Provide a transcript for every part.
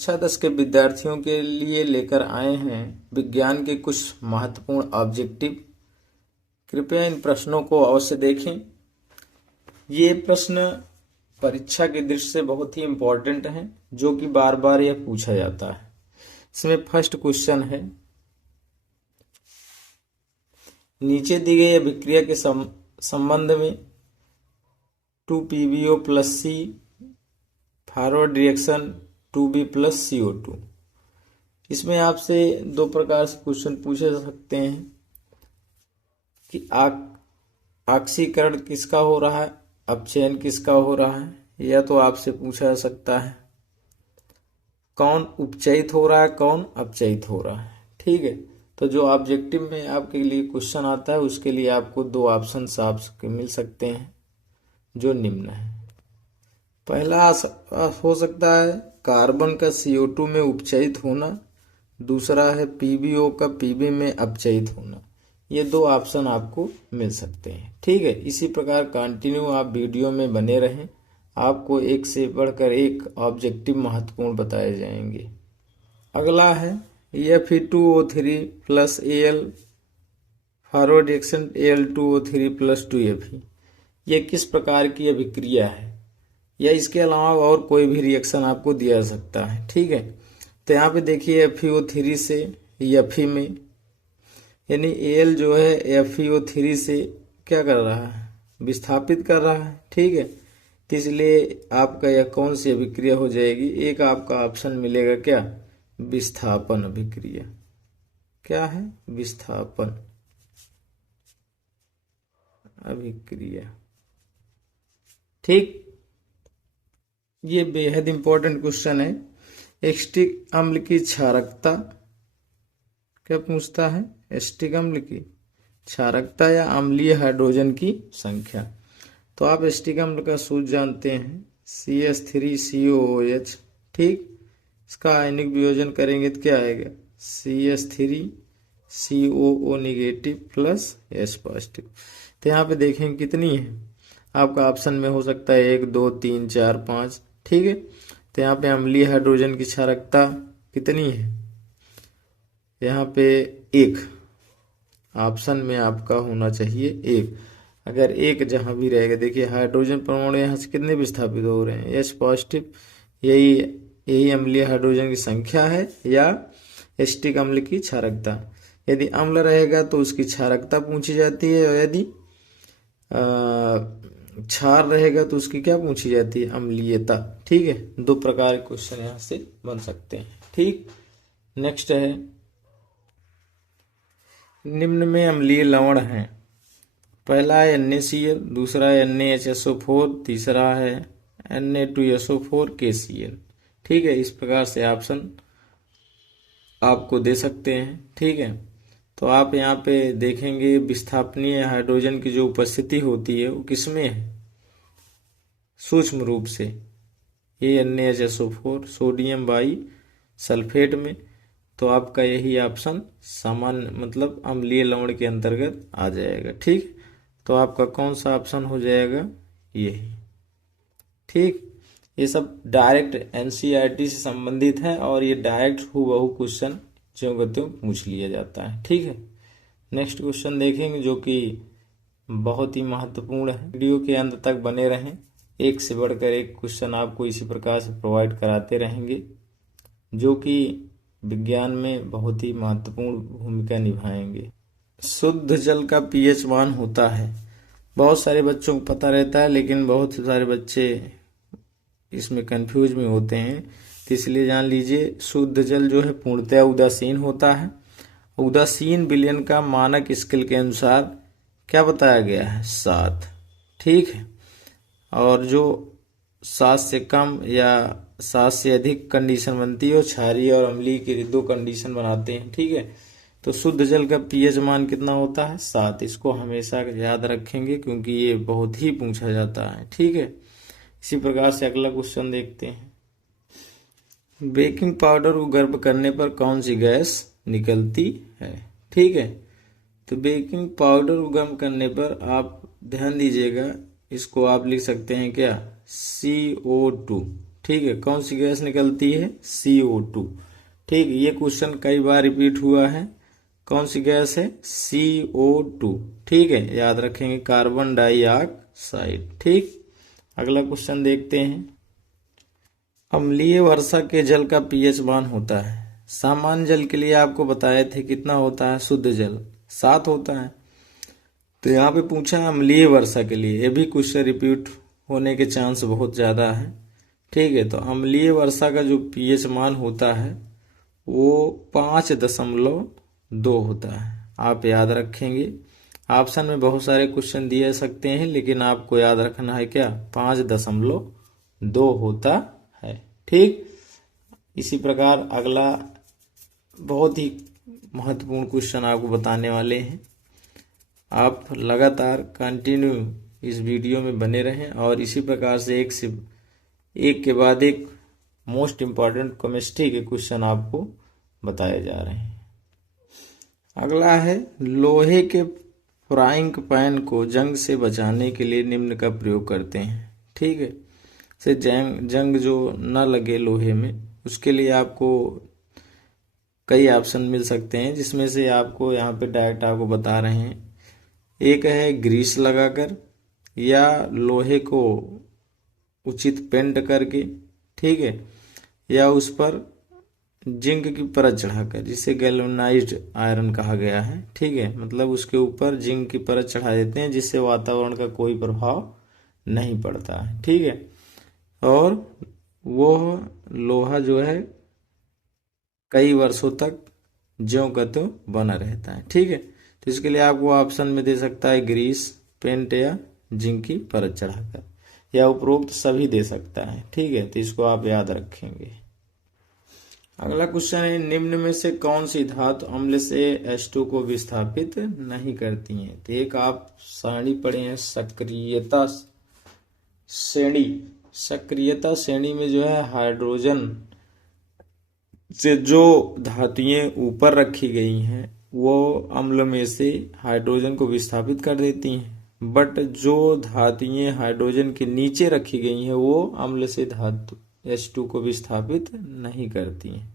कक्षा 10 के विद्यार्थियों के लिए लेकर आए हैं विज्ञान के कुछ महत्वपूर्ण ऑब्जेक्टिव। कृपया इन प्रश्नों को अवश्य देखें। ये प्रश्न परीक्षा की दृष्टि से बहुत ही इम्पोर्टेंट हैं, जो कि बार बार यह पूछा जाता है। इसमें फर्स्ट क्वेश्चन है, नीचे दी गई अभिक्रिया के संबंध में 2PbO + C forward reaction 2B + CO2। इसमें आपसे दो प्रकार से क्वेश्चन पूछे जा सकते हैं कि ऑक्सीकरण किसका हो रहा है, अपचयन किसका हो रहा है, या तो आपसे पूछा जा सकता है कौन उपचयित हो रहा है, कौन अपचयित हो रहा है। ठीक है, तो जो ऑब्जेक्टिव में आपके लिए क्वेश्चन आता है उसके लिए आपको दो ऑप्शन आपके मिल सकते हैं, जो निम्न है। पहला हो सकता है कार्बन का CO2 में उपचयित होना, दूसरा है PbO का Pb में अपचयित होना। ये दो ऑप्शन आपको मिल सकते हैं। ठीक है, इसी प्रकार कंटिन्यू आप वीडियो में बने रहें, आपको एक से बढ़कर एक ऑब्जेक्टिव महत्वपूर्ण बताए जाएंगे। अगला है Fe2O3 + Al forward reaction Al2O3 + 2Fe। यह किस प्रकार की अभिक्रिया है, या इसके अलावा और कोई भी रिएक्शन आपको दिया जा सकता है। ठीक है, तो यहाँ पे देखिए FeO3 से Fe में, यानी Al जो है FeO3 से क्या कर रहा है, विस्थापित कर रहा है। ठीक है, तो इसलिए आपका यह कौन सी अभिक्रिया हो जाएगी, एक आपका ऑप्शन मिलेगा क्या, विस्थापन अभिक्रिया। क्या है, विस्थापन अभिक्रिया। ठीक, ये बेहद इंपॉर्टेंट क्वेश्चन है। एसिटिक अम्ल की क्षारकता क्या पूछता है, एसिटिक अम्ल की क्षारकता या अम्लीय हाइड्रोजन की संख्या। तो आप एसिटिक अम्ल का सूत्र जानते हैं, CH3COOH। ठीक, इसका आयनिक वियोजन करेंगे तो क्या आएगा, CH3COO नेगेटिव + H पॉजिटिव। तो यहाँ पे देखें कितनी है, आपका ऑप्शन में हो सकता है 1 2 3 4 5। ठीक है, तो यहाँ पे अम्लीय हाइड्रोजन की क्षारकता कितनी है, यहाँ पे 1, ऑप्शन में आपका होना चाहिए 1। अगर 1 जहाँ भी रहेगा, देखिए हाइड्रोजन परमाणु यहाँ से कितने विस्थापित हो रहे हैं, H पॉजिटिव। यही अम्लीय हाइड्रोजन की संख्या है या एसिटिक अम्ल की क्षारकता। यदि अम्ल रहेगा तो उसकी क्षारकता पूछी जाती है, और यदि क्षार रहेगा तो उसकी क्या पूछी जाती है, अम्लीयता। ठीक है, दो प्रकार के क्वेश्चन यहाँ से बन सकते हैं। ठीक, नेक्स्ट है, निम्न में अम्लीय लवण है। पहला है NaCl, दूसरा है NaHSO4, तीसरा है Na2SO4 KCl। ठीक है, इस प्रकार से ऑप्शन आपको दे सकते हैं। ठीक है, तो आप यहाँ पे देखेंगे विस्थापनीय हाइड्रोजन की जो उपस्थिति होती है वो किसमें है, सूक्ष्म रूप से ये NaHSO4 सोडियम बाई सल्फेट में। तो आपका यही ऑप्शन सामान्य मतलब अम्लीय लवण के अंतर्गत आ जाएगा। ठीक, तो आपका कौन सा ऑप्शन हो जाएगा, यही। ठीक, ये सब डायरेक्ट NCERT से संबंधित है, और ये डायरेक्ट हूबहू क्वेश्चन ज्यों का त्यों पूछ लिया जाता है। ठीक है, नेक्स्ट क्वेश्चन देखेंगे जो कि बहुत ही महत्वपूर्ण है। वीडियो के अंत तक बने रहें, एक से बढ़कर एक क्वेश्चन आपको इसी प्रकार से प्रोवाइड कराते रहेंगे, जो कि विज्ञान में बहुत ही महत्वपूर्ण भूमिका निभाएंगे। शुद्ध जल का pH मान होता है, बहुत सारे बच्चों को पता रहता है, लेकिन बहुत सारे बच्चे इसमें कंफ्यूज में होते हैं। तो इसलिए जान लीजिए, शुद्ध जल जो है पूर्णतः उदासीन होता है। उदासीन विलयन का मानक स्केल के अनुसार क्या बताया गया है, 7। ठीक है, और जो 7 से कम या 7 से अधिक कंडीशन बनती है, और क्षारीय और अम्लीय की दो कंडीशन बनाते हैं। ठीक है, तो शुद्ध जल का pH मान कितना होता है, 7। इसको हमेशा याद रखेंगे क्योंकि ये बहुत ही पूछा जाता है। ठीक है, इसी प्रकार से अगला क्वेश्चन देखते हैं, बेकिंग पाउडर को गर्म करने पर कौन सी गैस निकलती है। ठीक है, तो बेकिंग पाउडर को गर्म करने पर आप ध्यान दीजिएगा, इसको आप लिख सकते हैं क्या, CO2। ठीक है, कौन सी गैस निकलती है? CO2। ठीक है, ये क्वेश्चन कई बार रिपीट हुआ है। कौन सी गैस है? CO2। ठीक है, याद रखेंगे, कार्बन डाइऑक्साइड। ठीक, अगला क्वेश्चन देखते हैं। अम्लीय वर्षा के जल का pH मान होता है। सामान्य जल के लिए आपको बताए थे कितना होता है? शुद्ध जल 7 होता है। तो यहाँ पे पूछा है अम्लीय वर्षा के लिए, ये भी क्वेश्चन रिपीट होने के चांस बहुत ज़्यादा है। ठीक है, तो अम्लीय वर्षा का जो pH मान होता है वो 5.2 होता है। आप याद रखेंगे, ऑप्शन में बहुत सारे क्वेश्चन दिए सकते हैं, लेकिन आपको याद रखना है क्या? 5.2 होता है। ठीक, इसी प्रकार अगला बहुत ही महत्वपूर्ण क्वेश्चन आपको बताने वाले हैं। आप लगातार कंटिन्यू इस वीडियो में बने रहें और इसी प्रकार से एक के बाद एक मोस्ट इम्पॉर्टेंट केमिस्ट्री के क्वेश्चन आपको बताए जा रहे हैं। अगला है, लोहे के फ्राइंग पैन को जंग से बचाने के लिए निम्न का प्रयोग करते हैं। ठीक है, से जंग जो न लगे लोहे में, उसके लिए आपको कई ऑप्शन मिल सकते हैं, जिसमें से आपको यहाँ पे डायरेक्ट आपको बता रहे हैं। एक है ग्रीस लगाकर, या लोहे को उचित पेंट करके, ठीक है, या उस पर जिंक की परत चढ़ाकर, जिसे गैल्वेनाइज्ड आयरन कहा गया है। ठीक है, मतलब उसके ऊपर जिंक की परत चढ़ा देते हैं, जिससे वातावरण का कोई प्रभाव नहीं पड़ता है। ठीक है, और वो लोहा जो है कई वर्षों तक ज्यों का त्यों बना रहता है। ठीक है, तो इसके लिए आपको ऑप्शन में दे सकता है ग्रीस, पेंट या जिंक की परत चढ़ाकर, या उपरोक्त सभी दे सकता है। ठीक है, तो इसको आप याद रखेंगे। अगला क्वेश्चन है, निम्न में से कौन सी धातु अम्ल से H2 को विस्थापित नहीं करती है? तो एक आप सारणी पढ़े हैं, सक्रियता श्रेणी। सक्रियता श्रेणी में जो है हाइड्रोजन से जो धातुएं ऊपर रखी गई हैं वो अम्ल में से हाइड्रोजन को विस्थापित कर देती हैं, बट जो धातुएं हाइड्रोजन के नीचे रखी गई हैं वो अम्ल से धातु H2 को विस्थापित नहीं करती हैं।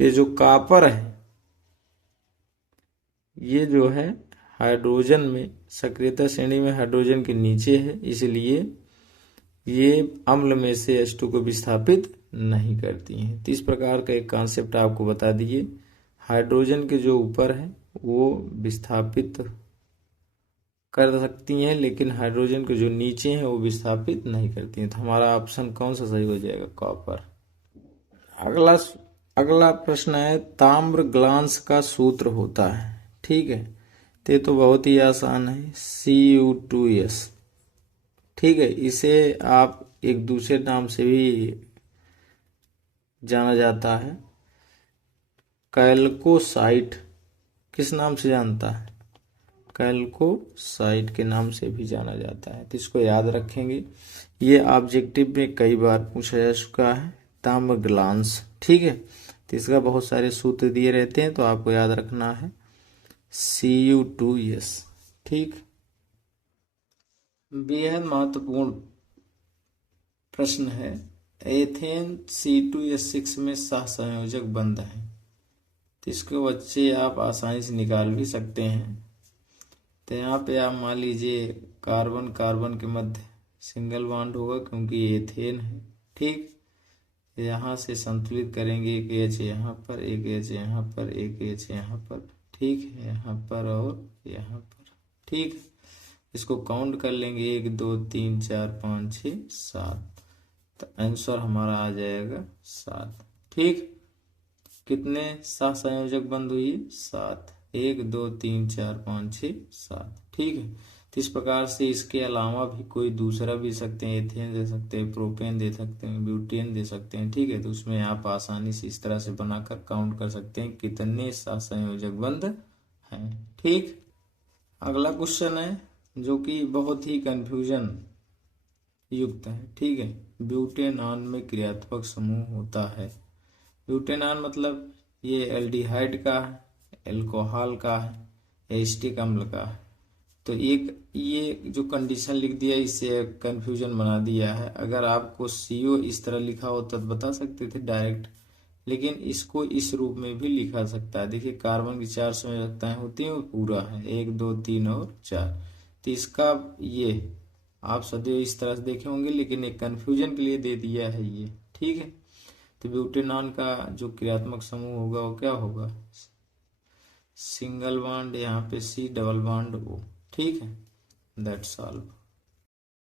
तो जो कॉपर है, ये जो है हाइड्रोजन में सक्रियता श्रेणी में हाइड्रोजन के नीचे है, इसलिए ये अम्ल में से H2 को विस्थापित नहीं करती हैं। तो इस प्रकार का एक कॉन्सेप्ट आपको बता दिए, हाइड्रोजन के जो ऊपर है वो विस्थापित कर सकती हैं, लेकिन हाइड्रोजन के जो नीचे हैं वो विस्थापित नहीं करती हैं। तो हमारा ऑप्शन कौन सा सही हो जाएगा? कॉपर। अगला प्रश्न है, ताम्र ग्लांस का सूत्र होता है। ठीक है, तो बहुत ही आसान है, Cu2S। ठीक है, इसे आप एक दूसरे नाम से भी जाना जाता है, कैल्कोसाइट। किस नाम से जानता है? कैल्कोसाइट के नाम से भी जाना जाता है। तो इसको याद रखेंगे, ये ऑब्जेक्टिव में कई बार पूछा जा चुका है, ताम्र ग्लांस। ठीक है, तो इसका बहुत सारे सूत्र दिए रहते हैं, तो आपको याद रखना है Cu2S। ठीक, बेहद महत्वपूर्ण प्रश्न है, एथेन C2S6 में सहसंयोजक बंध है, तो इसको बच्चे आप आसानी से निकाल भी सकते हैं। तो यहाँ पे आप मान लीजिए कार्बन कार्बन के मध्य सिंगल बॉन्ड होगा, क्योंकि ये एथेन है। ठीक, यहाँ से संतुलित करेंगे, एक H यहाँ पर, एक H यहाँ पर, एक H यहाँ पर, ठीक है, यहाँ पर और यहाँ पर। ठीक, इसको काउंट कर लेंगे, 1 2 3 4 5 6 7, तो आंसर हमारा आ जाएगा 7। ठीक, कितने सहसंयोजक बंध हुई? 7, 1 2 3 4 5 6 7। ठीक है, तो इस प्रकार से इसके अलावा भी कोई दूसरा भी सकते हैं, एथेन दे सकते हैं, प्रोपेन दे सकते हैं, ब्यूटेन दे सकते हैं। ठीक है, तो उसमें आप आसानी से इस तरह से बनाकर काउंट कर सकते हैं कितने सहसंयोजक बंध हैं। ठीक, अगला क्वेश्चन है जो कि बहुत ही कंफ्यूजन युक्त है। ठीक है, ब्यूटेनॉन में क्रियात्मक समूह होता है। ब्यूटेनॉन मतलब ये एल्डिहाइड का है, एल्कोहल का है, एस्टिक अम्ल का है। तो एक ये जो कंडीशन लिख दिया इससे कंफ्यूजन बना दिया है। अगर आपको CO इस तरह लिखा होता तो बता सकते थे डायरेक्ट, लेकिन इसको इस रूप में भी लिखा सकता है। देखिए कार्बन की 4 संयोजकताएं होती हैं, वो पूरा है 1 2 3 और 4। तो इसका ये आप सदैव इस तरह से देखे होंगे, लेकिन एक कंफ्यूजन के लिए दे दिया है ये, ठीक है। तो ब्यूटेनॉन का जो क्रियात्मक समूह होगा वो क्या होगा, सिंगल बॉन्ड, यहाँ पे C डबल बॉन्ड O, ठीक है। That's all.